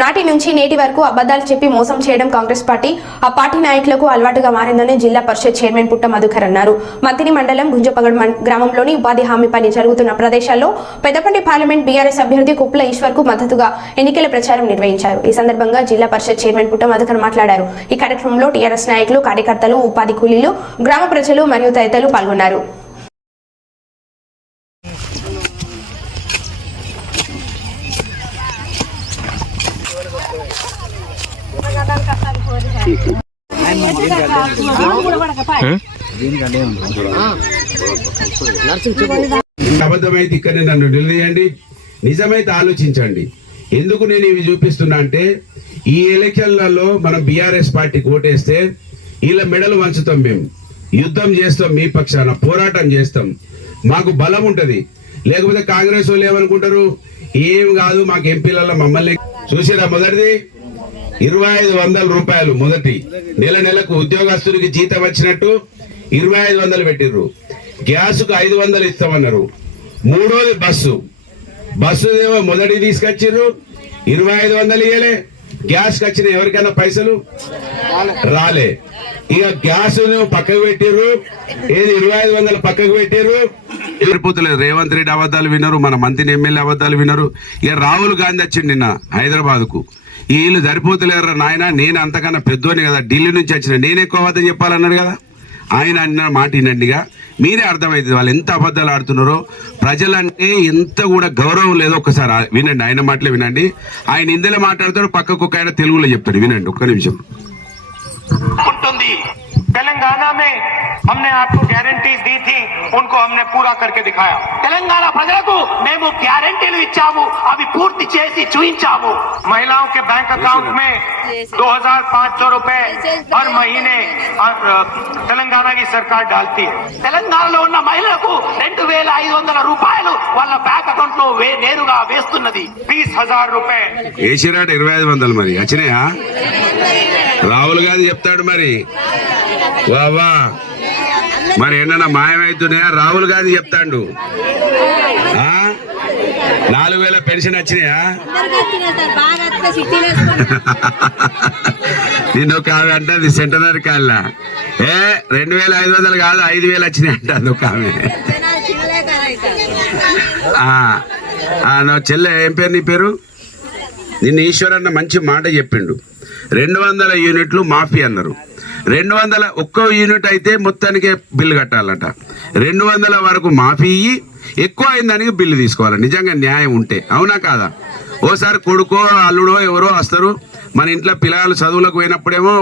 నాటి నుంచి నేటి వరకు అబద్ధాలు చెప్పి మోసం చేయడం కాంగ్రెస్ పార్టీ ఆ పార్టీ నాయకులకు అలవాటుగా మారిందని జిల్లా పరిషత్ చైర్మన్ పుట్ట మధుకర్ అన్నారు. మంతిని మండలం గుంజపగడ్ గ్రామంలోని ఉపాధి హామీ పని జరుగుతున్న ప్రదేశాల్లో పెద్దపల్లి పార్లమెంట్ బీఆర్ఎస్ అభ్యర్థి కుప్ల ఈశ్వర్ కు మద్దతుగా ఎన్నికల ప్రచారం నిర్వహించారు. ఈ సందర్భంగా జిల్లా పరిషత్ చైర్మన్ పుట్ట మధుకర్ మాట్లాడారు. ఈ కార్యక్రమంలో టీఆర్ఎస్ నాయకులు, కార్యకర్తలు, ఉపాధి కూలీలు, గ్రామ ప్రజలు మరియు తదితరులు పాల్గొన్నారు. అబద్ధమైతే ఇక్కడనే నన్ను నిలదీయండి, నిజమైతే ఆలోచించండి. ఎందుకు నేను ఇవి చూపిస్తున్నా అంటే ఈ ఎలక్షన్లలో మనం బీఆర్ఎస్ పార్టీకి ఓటేస్తే వీళ్ళ మెడలు వంచుతాం, మేము యుద్ధం చేస్తాం, మీ పక్షాన పోరాటం చేస్తాం, మాకు బలం ఉంటది. లేకపోతే కాంగ్రెస్ వాళ్ళు ఏమనుకుంటారు, ఏం కాదు మాకు ఎంపీలలో మమ్మల్ని చూసిరా. మొదటిది 2500 రూపాయలు మొదటి నెలకు ఉద్యోగస్తుడికి జీతం వచ్చినట్టు 2500 పెట్టిర్రు. గ్యాస్కు 500 ఇస్తామన్నారు. మూడోది బస్సు ఏమో మొదటి తీసుకొచ్చిర్రు, 2500 ఇయ్యలే. గ్యాస్ వచ్చిన ఎవరికైనా పైసలు రాలే. ఇక గ్యాస్ పక్కకు పెట్టిర్రు, ఏది 2500 పక్కకు పెట్టిర్రు. ఎదిరిపోతలేదు. రేవంత్ రెడ్డి అబద్ధాలు వినరు, మన మంత్రి ఎమ్మెల్యే అబద్ధాలు వినరు. ఇక రాహుల్ గాంధీ వచ్చిండు నిన్న హైదరాబాద్ కు. వీళ్ళు సరిపోతలేరు నాయన, నేను అంతకన్నా పెద్దోని కదా, ఢిల్లీ నుంచి వచ్చిన, నేను ఎక్కువ అబద్ధం చెప్పాలన్నాడు కదా. ఆయన అన్న మాట వినండిగా, మీరే అర్థమవుతుంది వాళ్ళు ఎంత అబద్ధాలు ఆడుతున్నారో. ప్రజలంటే ఎంత కూడా గౌరవం లేదో ఒక్కసారి వినండి, ఆయన మాటలే వినండి. ఆయన హిందీలో మాట్లాడతాడు, పక్కకు ఒక ఆయన తెలుగులో చెప్తాడు. వినండి ఒక్క నిమిషం. तेलंगाना में हमने आपको गारंटीज दी थी, उनको हमने पूरा करके दिखाया. तेलंगाना ప్రజలకు మేము గ్యారెంటీలు ఇచ్చాము, అవి పూర్తి చేసి చూపించాము. महिलाओं के बैंक अकाउंट में 2500 रुपए हर महीने తెలంగాణ की सरकार डालती है. తెలంగాణలో ఉన్న మహిళలకు 2500 రూపాయలు వాళ్ళ బ్యాంక్ అకౌంట్ లో నేరుగా వేస్తున్నది. 20,000 రూపాయలు వేసిరాట 2500 మరి వచ్చినాయా? రాహుల్ గాంధీ చెప్తాడు మరి. వావా మరి ఏమన్నా మాయమవుతున్నాయా? రాహుల్ గాంధీ చెప్తాడు. 4000 పెన్షన్ వచ్చినాయా? నిన్న ఒక ఆమె అంటది సెంటనరీ కాళ్ళ 2500 కాదు 5000 వచ్చినాయి అంటది ఒక ఆమె. నా చెల్లె ఏం పేరు, నీ పేరు? నిన్న ఈశ్వర్ అన్న మంచి మాట చెప్పిండు. 200 యూనిట్లు మాఫీ అన్నారు. 200 ఒక్క యూనిట్ అయితే మొత్తానికి బిల్లు కట్టాలట. 200 వరకు మాఫీ ఇయ్యి, ఎక్కువ అయిందానికి బిల్లు తీసుకోవాలి. నిజంగా న్యాయం ఉంటే, అవునా కాదా? ఓసారి కొడుకో అల్లుడో ఎవరో వస్తారు, మన ఇంట్లో పిల్లలు చదువులకు పోయినప్పుడేమో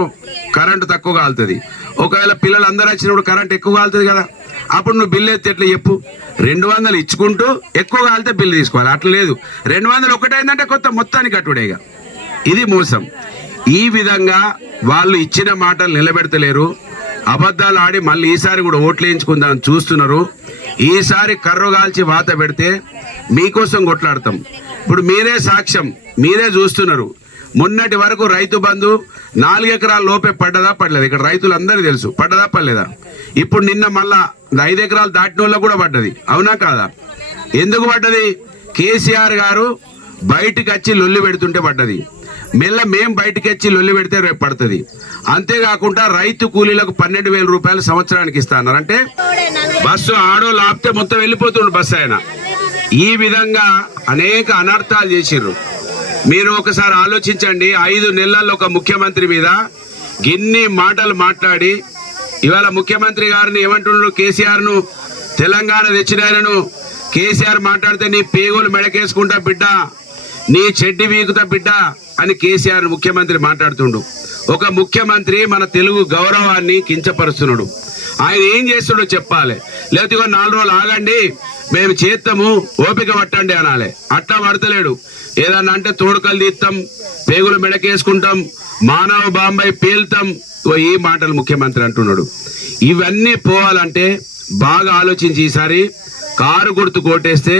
కరెంటు తక్కువ కాలుతుంది. ఒకవేళ పిల్లలు అందరూ వచ్చినప్పుడు కరెంట్ ఎక్కువ కాలుతుంది కదా, అప్పుడు నువ్వు బిల్లు ఎత్తే ఎట్లా చెప్పు? 200 ఇచ్చుకుంటూ ఎక్కువ కాలితే బిల్లు తీసుకోవాలి. అట్లా లేదు, 200 ఒకటైందంటే కొత్త మొత్తానికి కట్టుడేగా. ఇది మోసం. ఈ విధంగా వాళ్ళు ఇచ్చిన మాటలు నిలబెడతలేరు, అబద్ధాలు ఆడి మళ్ళీ ఈసారి కూడా ఓట్లు వేయించుకుందామని చూస్తున్నారు. ఈసారి కర్రు కాల్చి వాత పెడితే మీకోసం కొట్లాడతాం. ఇప్పుడు మీరే సాక్ష్యం, మీరే చూస్తున్నారు. మొన్నటి వరకు రైతు బంధు 4 ఎకరాల లోపే పడ్డదా పడలేదు? ఇక్కడ రైతులందరికీ తెలుసు, పడ్డదా పడలేదా? ఇప్పుడు నిన్న మళ్ళా 5 ఎకరాలు దాటిన వాళ్ళకు కూడా పడ్డది, అవునా కాదా? ఎందుకు పడ్డది? కేసీఆర్ గారు బయటికి వచ్చి లొల్లి పెడుతుంటే పడ్డది. మెల్ల మేం బయటికి వచ్చి లొల్లి పెడితే రేపు పడుతుంది. అంతేకాకుండా రైతు కూలీలకు 12,000 రూపాయలు సంవత్సరానికి ఇస్తున్నారు. అంటే బస్సు ఆడో లాపితే మొత్తం వెళ్ళిపోతుండు బస్సు ఆయన. ఈ విధంగా అనేక అనర్థాలు చేసిర్రు. మీరు ఒకసారి ఆలోచించండి. 5 నెలల్లో ఒక ముఖ్యమంత్రి మీద గిన్ని మాటలు మాట్లాడి ఇవాళ ముఖ్యమంత్రి గారిని ఏమంటున్నారు? కేసీఆర్ ను తెలంగాణ తెచ్చినాయనను కేసీఆర్ మాట్లాడితే నీ పేగోలు మెడకేసుకుంటా బిడ్డ, నీ చెడ్డి వీకుతా బిడ్డ అని కేసీఆర్ ముఖ్యమంత్రి మాట్లాడుతుండు. ఒక ముఖ్యమంత్రి మన తెలుగు గౌరవాన్ని కించపరుస్తున్నాడు. ఆయన ఏం చేస్తాడో చెప్పాలి. లేకపోతే 4 రోజులు ఆగండి, మేము చేస్తాము, ఓపిక పట్టండి అనాలి. అట్లా పడతలేడు. ఏదన్నా అంటే తోడుకలు తీస్తాం, పేగులు మెడకేసుకుంటాం, మానవ బాంబై పేల్తాం, ఈ మాటలు ముఖ్యమంత్రి అంటున్నాడు. ఇవన్నీ పోవాలంటే బాగా ఆలోచించి ఈసారి కారు గుర్తు కోటేస్తే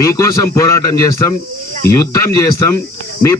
మీకోసం పోరాటం చేస్తాం, యుద్ధం చేస్తాం. మీ